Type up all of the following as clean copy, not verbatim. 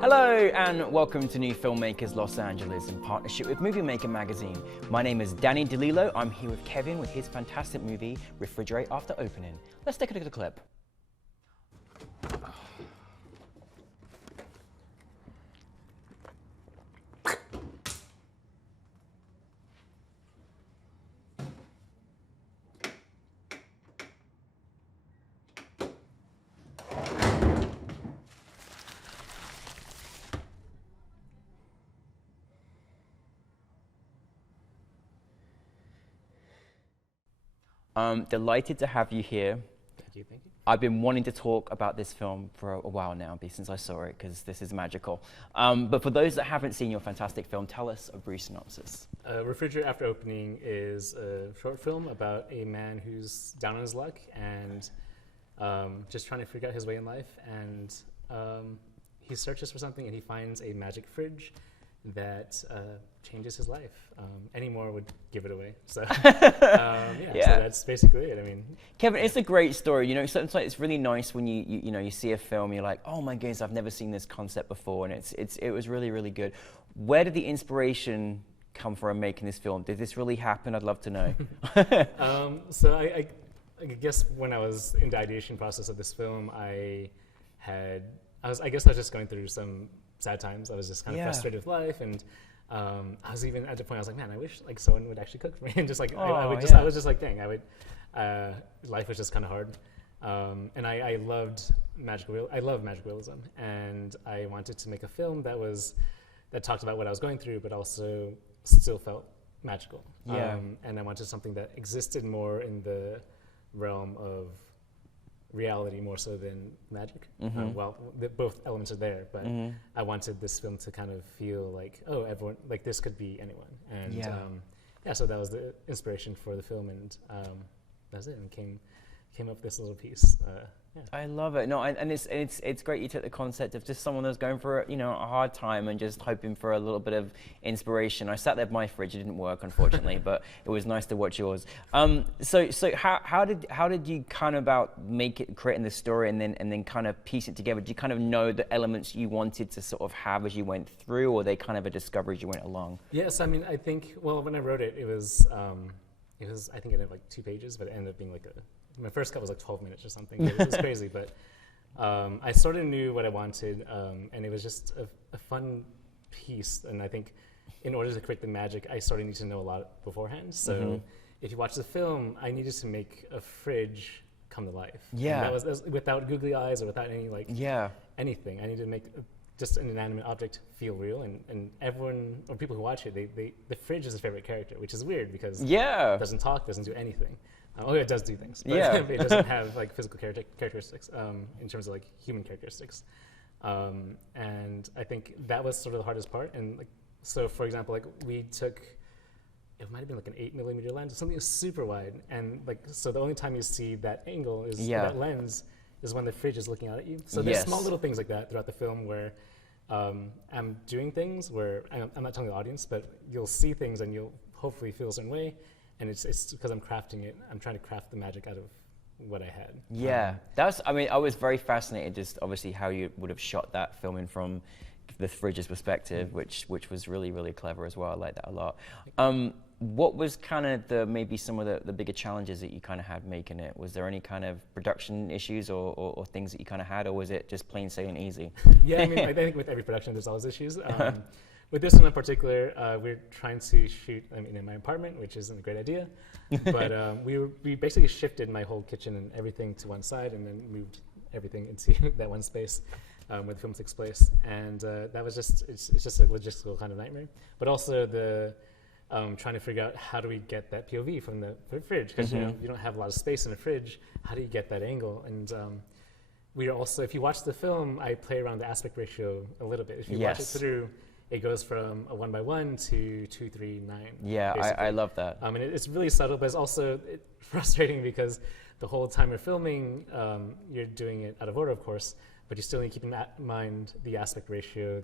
Hello and welcome to NewFilmmakers Los Angeles in partnership with Movie Maker magazine. My name is Danny DeLillo. I'm here with Kevin with his fantastic movie, Refrigerate After Opening. Let's take a look at the clip. Delighted to have you here. Thank you, thank you. I've been wanting to talk about this film for a while now, since I saw it, because this is magical. But for those that haven't seen your fantastic film, tell us a brief synopsis. Refrigerate After Opening is a short film about a man who's down on his luck and just trying to figure out his way in life. And he searches for something and he finds a magic fridge that changes his life. Any more would give it away. So, so that's basically it. I mean, Kevin, it's a great story. You know, sometimes it's really nice when you see a film, you're like, oh my goodness, I've never seen this concept before, and it was really, really good. Where did the inspiration come from making this film? Did this really happen? I'd love to know. So I guess when I was in the ideation process of this film, I was just going through some sad times. I was just kind of frustrated with life, and I was even at the point I was like, man, I wish like someone would actually cook for me, and just like I was just like, dang, life was just kind of hard, and I loved I love magic realism, and I wanted to make a film that talked about what I was going through, but also still felt magical. And I wanted something that existed more in the realm of reality more so than magic. Both elements are there, but I wanted this film to kind of feel like, oh, everyone, like this could be anyone. And so that was the inspiration for the film, and that's it, and came up with this little piece. I love it. No, and it's great you took the concept of just someone that's going for a hard time and just hoping for a little bit of inspiration. I sat there by my fridge; it didn't work, unfortunately, but it was nice to watch yours. So how did you kind of creating the story and then kind of piece it together? Did you kind of know the elements you wanted to sort of have as you went through, or they kind of a discovery as you went along? Yes, I mean, I think when I wrote it, it was I think it had like 2 pages, but it ended up being like my first cut was like 12 minutes or something. It was crazy, but I sort of knew what I wanted, and it was just a fun piece. And I think in order to create the magic, I sort of need to know a lot beforehand. So if you watch the film, I needed to make a fridge come to life. Yeah. And that was without googly eyes or without any anything. I needed to make just an inanimate object feel real, and everyone or people who watch it, the fridge is a favorite character, which is weird because it doesn't talk, doesn't do anything. It does do things, but it doesn't have like physical characteristics in terms of like human characteristics. And I think that was sort of the hardest part. And like, so for example, like we took, it might have been like an 8mm lens, something that's super wide, and like so the only time you see that angle is that lens is when the fridge is looking out at you. So there's small little things like that throughout the film where I'm doing things where I'm not telling the audience, but you'll see things and you'll hopefully feel a certain way. And it's because I'm crafting it. I'm trying to craft the magic out of what I had. Yeah, I was very fascinated just obviously how you would have shot that filming from the fridge's perspective, which was really, really clever as well. I like that a lot. What was kind of maybe some of the bigger challenges that you kind of had making it? Was there any kind of production issues or things that you kind of had, or was it just plain sailing easy? Yeah, I mean, I think with every production there's always issues. With this one in particular, we're trying to shoot in my apartment, which isn't a great idea. But we basically shifted my whole kitchen and everything to one side, and then moved everything into that one space where the film takes place. And that was it's just a logistical kind of nightmare. But also the trying to figure out how do we get that POV from the fridge, because you don't have a lot of space in a fridge. How do you get that angle? And we are also, if you watch the film, I play around the aspect ratio a little bit. If you watch it through, it goes from a 1:1 to 2:3:9. Yeah, I love that. And it's really subtle, but it's also frustrating because the whole time you're filming, you're doing it out of order, of course, but you still need to keep in mind the aspect ratio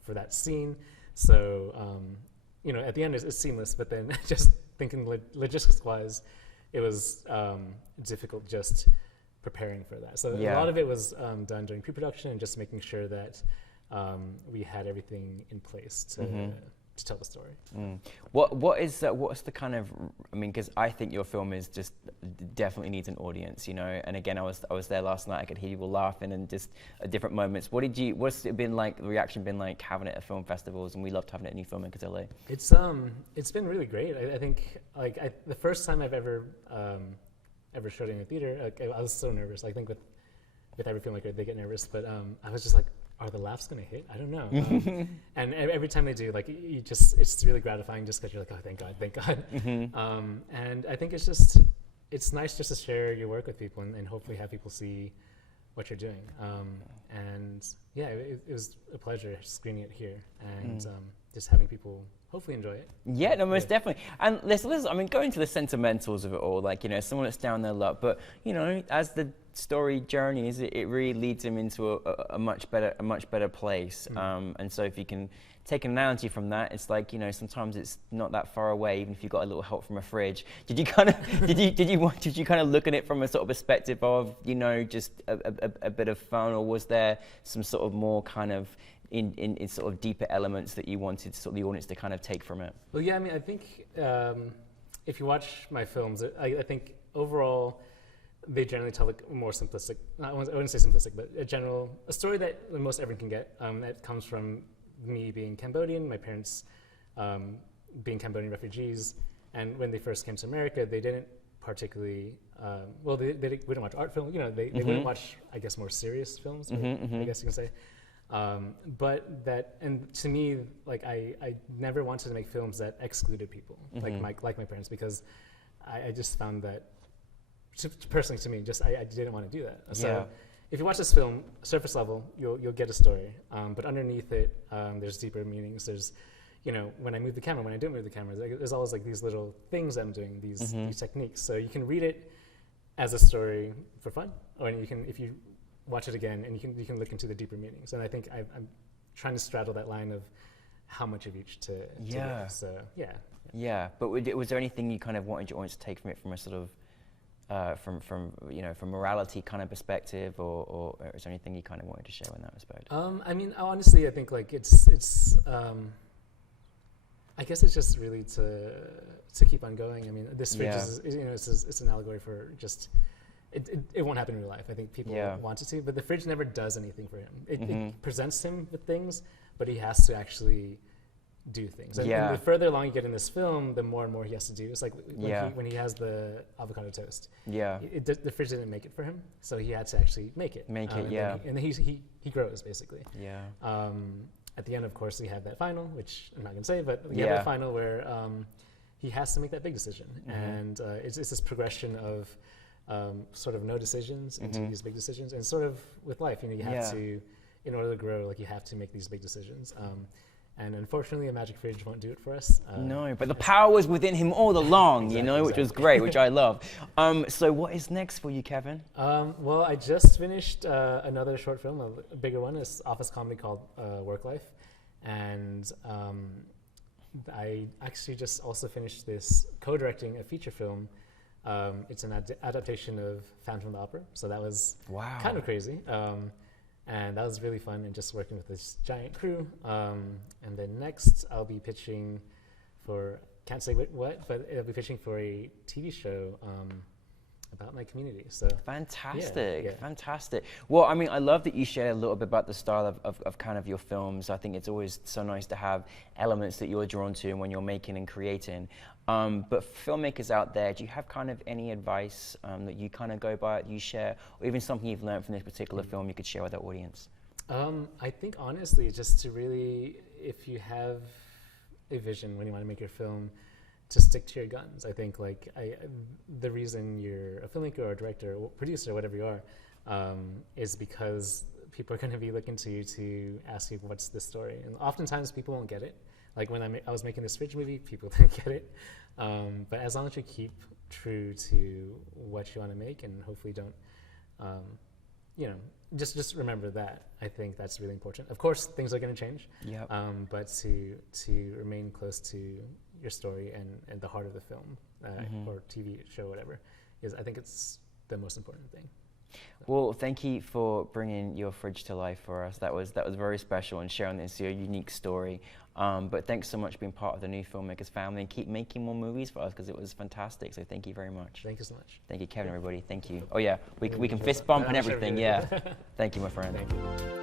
for that scene. So, at the end it's seamless, but then just thinking logistics-wise, it was difficult just preparing for that. So a lot of it was done during pre-production and just making sure that we had everything in place to tell the story. What's the kind of, I mean, because I think your film is just definitely needs an audience, you know. And again, I was there last night. I could hear people laughing and just at different moments. What's it been like? The reaction been like having it at film festivals? And we loved having it at NewFilmmakers LA. It's been really great. I think like the first time I've ever showed it in a theater, like, I was so nervous. I think with every filmmaker they get nervous, but I was just like, are the laughs going to hit? I don't know. And every time they do, like, it's really gratifying just because you're like, oh, thank God, thank God. And I think it's nice just to share your work with people and hopefully have people see what you're doing. And yeah, it was a pleasure screening it here and just having people hopefully enjoy it. Yeah, no, most definitely. And listen, I mean, going to the sentimentals of it all, like, you know, someone that's down their luck, but, you know, as the story journeys, it really leads him into a much better place. And so if you can take an analogy from that, it's like, you know, sometimes it's not that far away, even if you got a little help from a fridge. Did you kind of did you kind of look at it from a sort of perspective of, you know, just a bit of fun, or was there some sort of more kind of in sort of deeper elements that you wanted sort of the audience to kind of take from it? Well, yeah, I mean, I think if you watch my films, I think overall they generally tell a more simplistic, I wouldn't say simplistic, but a story that most everyone can get, that comes from me being Cambodian, my parents being Cambodian refugees, and when they first came to America, they didn't particularly, they wouldn't watch art films, you know, they wouldn't watch, I guess, more serious films, I guess you can say. But that, and to me, like, I never wanted to make films that excluded people, like my parents, because I just found that, personally to me, just I didn't want to do that. So if you watch this film, surface level, you'll get a story, but underneath it, there's deeper meanings. There's, you know, when I move the camera, when I don't move the camera, there's always like these little things I'm doing, these techniques. So you can read it as a story for fun, or you can, if you watch it again, and you can look into the deeper meanings. And I think I'm trying to straddle that line of how much of each to do. So yeah. But was there anything you kind of wanted your audience to take from it, from a sort of from you know, from morality kind of perspective, or is there anything you kind of wanted to show in that respect? I mean, honestly, I think like it's I guess it's just really to keep on going. I mean, this fridge is, you know, it's an allegory for just it won't happen in real life. I think people want it to, but the fridge never does anything for him. It presents him with things, but he has to actually do things. And the further along you get in this film, the more and more he has to do. It's like when he has the avocado toast. The fridge didn't make it for him, so he had to actually make it. And then he grows, basically. At the end, of course, we have that final, which I'm not going to say, but we have a final where he has to make that big decision. And it's this progression of sort of no decisions into these big decisions. And sort of with life, you know, you have to, in order to grow, like, you have to make these big decisions. And unfortunately, a magic fridge won't do it for us. No, but the power was within him all along, you know, which was great, which I love. So what is next for you, Kevin? Well, I just finished another short film, a bigger one, it's office comedy called Work Life. And I actually just also finished this co-directing a feature film. It's an adaptation of Phantom of the Opera, so that was kind of crazy. And that was really fun, and just working with this giant crew. And then next, I'll be pitching for, can't say what, but I'll be pitching for a TV show about my community. So fantastic. Well, I mean, I love that you shared a little bit about the style of kind of your films. I think it's always so nice to have elements that you're drawn to when you're making and creating. But filmmakers out there, do you have kind of any advice that you kind of go by, that you share, or even something you've learned from this particular film you could share with our audience? I think honestly, just to really, if you have a vision when you want to make your film, to stick to your guns. I think like the reason you're a filmmaker or a director or producer, whatever you are, is because people are going to be looking to you to ask you, what's the story? And oftentimes people won't get it. Like when I was making this fridge movie, people didn't get it. But as long as you keep true to what you want to make, and hopefully don't, you know, just remember that. I think that's really important. Of course, things are going to change. But to remain close to your story and the heart of the film or TV show, whatever, I think it's the most important thing. Well, thank you for bringing your fridge to life for us. That was very special, and sharing this your unique story. But thanks so much for being part of the New Filmmakers family, and keep making more movies for us, because it was fantastic. So thank you very much. Thank you so much. Thank you, Kevin, everybody. Thank you. Oh yeah, we can fist bump and everything. Yeah. Thank you, my friend. Thank you.